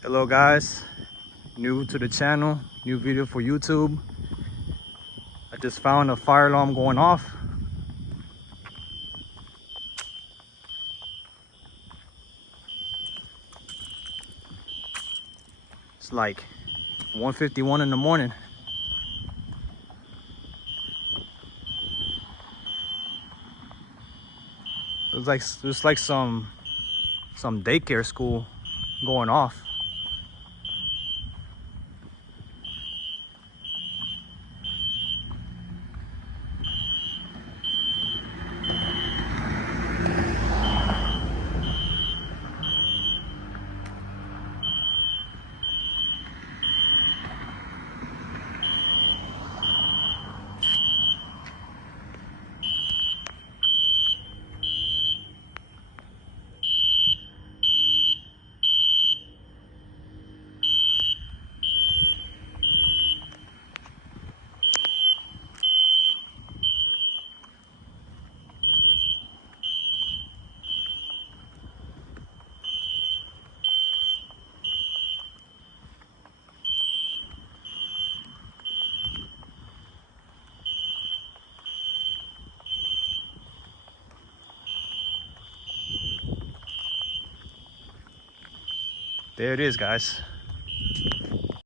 Hello guys, new to the channel, new video for YouTube. I just found a fire alarm going off. It's like 1:51 in the morning. It's like some daycare school going off. There it is, guys.